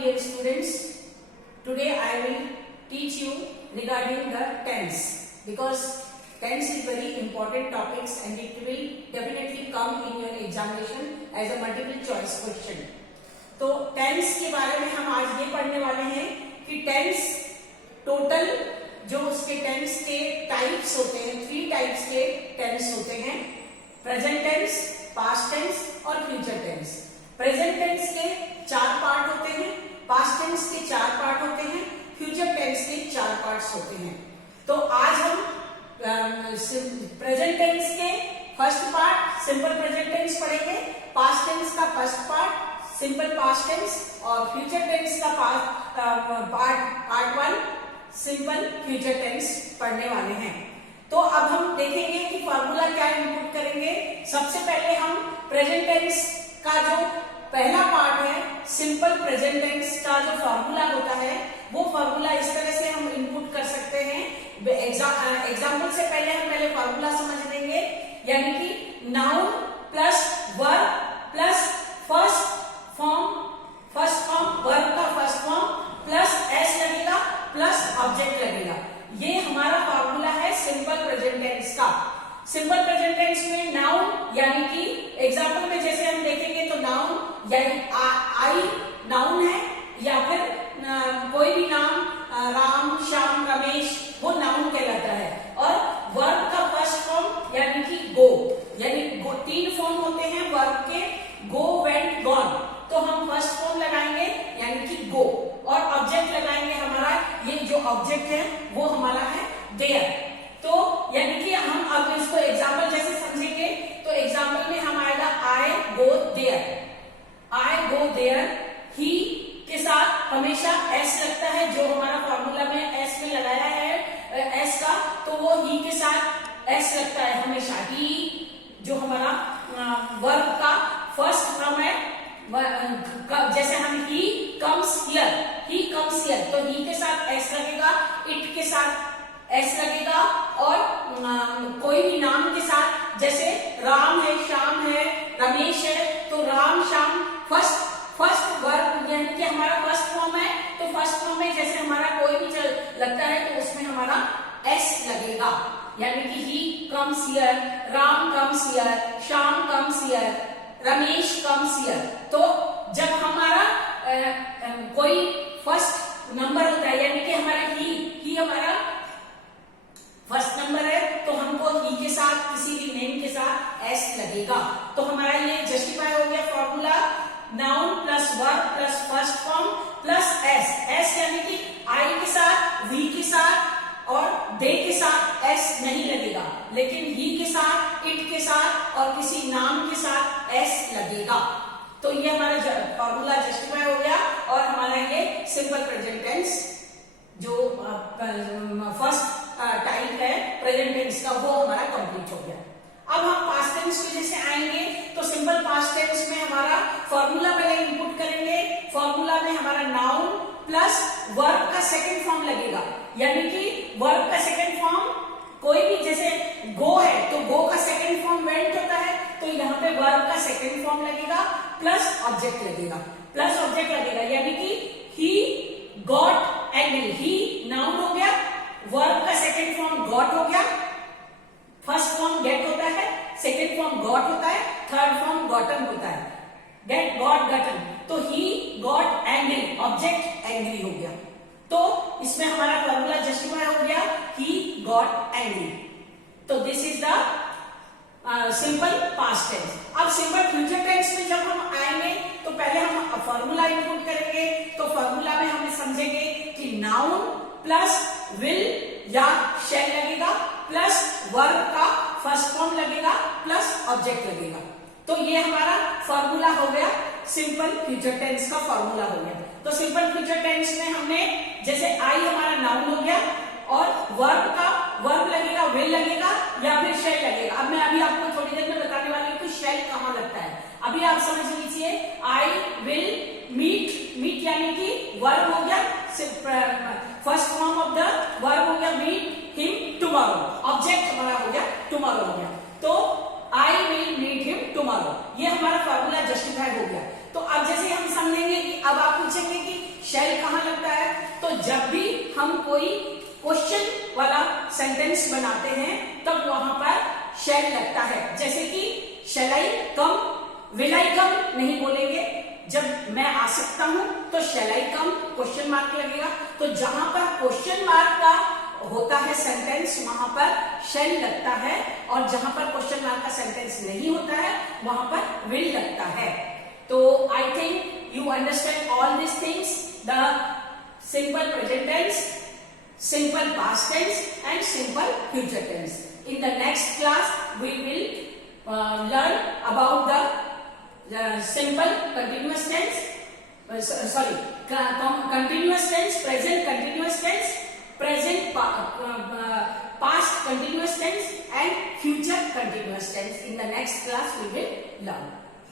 dear students. Today I will teach you regarding the tense because tense is very important topics and it will definitely come in your examination as a multiple choice question. तो tense के बारे में हम आज ये पढ़ने वाले हैं कि tense टोटल जो उसके टेंस के टाइप्स होते हैं, 3 टाइप्स के टेंस होते हैं, प्रेजेंट टेंस, पास्ट टेंस और फ्यूचर टेंस। प्रेजेंट टेंस के 4 पार्ट होते हैं, पास्ट टेंस के 4 पार्ट होते हैं, फ्यूचर टेंस के 4 पार्ट्स होते हैं। तो आज हम प्रेजेंट टेंस के first part simple present tense पढ़ेंगे, पास्ट टेंस का first part simple past tense और फ्यूचर टेंस का पार्ट 1 सिंपल फ्यूचर टेंस पढ़ने वाले हैं। तो अब हम देखेंगे कि फॉर्मूला क्या इनपुट करेंगे। सबसे पहले हम प्रेजेंट टेंस का जो पहला पार्ट है सिंपल प्रेजेंट टेंस का जो फॉर्मूला होता है वो फॉर्मूला इस तरह से हम इनपुट कर सकते हैं। एग्जाम्पल से पहले हम फॉर्मूला समझ लेंगे, यानी कि noun plus verb plus first form verb का फर्स्ट फॉर्म प्लस एस लगेगा प्लस ऑब्जेक्ट लगेगा। ये हमारा फॉर्मूला है सिंपल प्रेजेंट टेंस का। सिंपल प्रेजेंट टेंस में नाउन यानी कि एग्जांपल में जैसे हम देखेंगे तो नाउन यानी आई नाउन है या फिर कोई भी नाम राम, श्याम, रमेश वो नाउन कहलाता है। और वर्ब का फर्स्ट फॉर्म यानी कि गो, यानी 3 फॉर्म होते हैं वर्ब के, गो, वेंट, गॉन। तो हम फर्स्ट फॉर्म लगाएंगे यानी कि गो और ऑब्जेक्ट लगाएंगे हमारा, ये जो ऑब्जेक्ट है वो हमारा है देयर। तो यानी कि हम अब इसको एग्जांपल जैसे समझेंगे तो एग्जांपल में हम आएगा आई go there, I go there. ही के साथ हमेशा एस लगता है, जो हमारा फॉर्मूला में एस में लगाया है एस का, तो वो ही के साथ एस लगता है हमेशा। ही जो हमारा वर्ब का फर्स्ट फॉर्म है, जैसे हम ही कम्स हियर, तो ही के साथ एस लगेगा, इट के साथ एस लगेगा और कोई भी नाम के साथ जैसे राम है, श्याम है, रमेश है, तो राम, श्याम फर्स्ट वर्ब यानी कि हमारा फर्स्ट फॉर्म है। तो फर्स्ट फॉर्म में जैसे हमारा कोई भी लगता है तो उसमें हमारा एस लगेगा, यानी कि he comes here, Ram comes here, Shyam comes here, Ramesh comes here. तो जब हमारा कोई फर्स्ट नंबर होता है यानी कि हमारा ही हमारा फर्स्ट नंबर है तो हमको ही के साथ किसी भी नेम के साथ एस लगेगा। तो हमारा ये जस्टिफाई हो गया formula, noun plus verb plus first form plus S यानी कि आई के साथ, वी के साथ और दे के साथ एस नहीं लगेगा, लेकिन ही के साथ, इट के साथ और किसी नाम के साथ एस लगेगा। तो ये हमारा फॉर्मूला जस्टिफाई हो गया और हमारा ये सिंपल प्रेजेंट टेंस जो फर्स्ट टाइप है प्रेजेंट टेंस का वो हमारा कंप्लीट हो गया। अब हम पास्ट टेंस पे जैसे आएंगे तो सिंपल पास्ट टेंस में हमारा फॉर्मूला पहले इनपुट करेंगे। फॉर्मूला में हमारा नाउन प्लस वर्ब का सेकंड फॉर्म लगेगा, यानी कि वर्ब का सेकंड फॉर्म कोई भी, जैसे गो है तो गो का सेकंड फॉर्म वेंट होता है, तो यहाँ पे वर्ब का सेकंड फॉर्म लगेगा प्लस ऑब्जेक्ट लगेगा, यानी कि ही गॉट एंग्री। ही नाउन हो गया, वर्ब का सेकंड फॉर्म गॉट हो गया, फर्स्ट फॉर्म गेट होता है, सेकंड फॉर्म गॉट होता है, थर्ड फॉर्म गॉटन होता है, गेट, गॉट, गॉटन। तो he got angry, object angry हो गया। तो इसमें हमारा फॉर्मूला जस्टिफाई हो गया, ही गॉट एंग्री। तो this is the simple past tense. अब सिंपल फ्यूचर टेंस में जब हम आएंगे तो पहले हम फॉर्मूला इनपुट करेंगे। तो फॉर्मूला में हमें समझेंगे कि नाउन प्लस विल या शैल लगेगा प्लस वर्ब का फर्स्ट फॉर्म लगेगा प्लस ऑब्जेक्ट लगेगा। तो ये हमारा फॉर्मूला हो गया, सिंपल फ्यूचर टेंस का फॉर्मूला हो गया। तो सिंपल फ्यूचर टेंस में हमने जैसे आई हमारा नाउन हो गया और वर्ब लगेगा, विल लगेगा या फिर शेल लगेगा। अब मैं अभी आपको थोड़ी देर में बताने वाली हूँ कि शेल कहाँ लगता है। अभी आप समझ लीजिए, आई विल मीट यानी कि वर्ब हो गया, first form of the verb हो गया मीट हिम टुमारो, ऑब्जेक्ट हमारा हो गया टुमारो हो गया। तो I will meet him tomorrow, ये हमारा फॉर्मूला जस्टिफाई हो गया। तो अब जैसे हम समझेंगे कि अब आप पूछेंगे कि जब भी हम कोई क्वेश्चन वाला सेंटेंस बनाते हैं तब वहां पर शैल लगता है। जैसे कि शैल आई कम, विल आई कम नहीं बोलेंगे। जब मैं आ सकता हूं तो शैल आई कम, क्वेश्चन मार्क लगेगा। तो जहां पर क्वेश्चन मार्क का होता है सेंटेंस वहां पर शैल लगता है, और जहां पर क्वेश्चन मार्क का सेंटेंस नहीं होता है वहां पर विल लगता है। तो I think you understand all this things, the simple present tense, simple past tense and simple future tense. In the next class we will learn about the simple continuous tense, continuous tense, present continuous tense, present past continuous tense and future continuous tense. In the next class we will learn.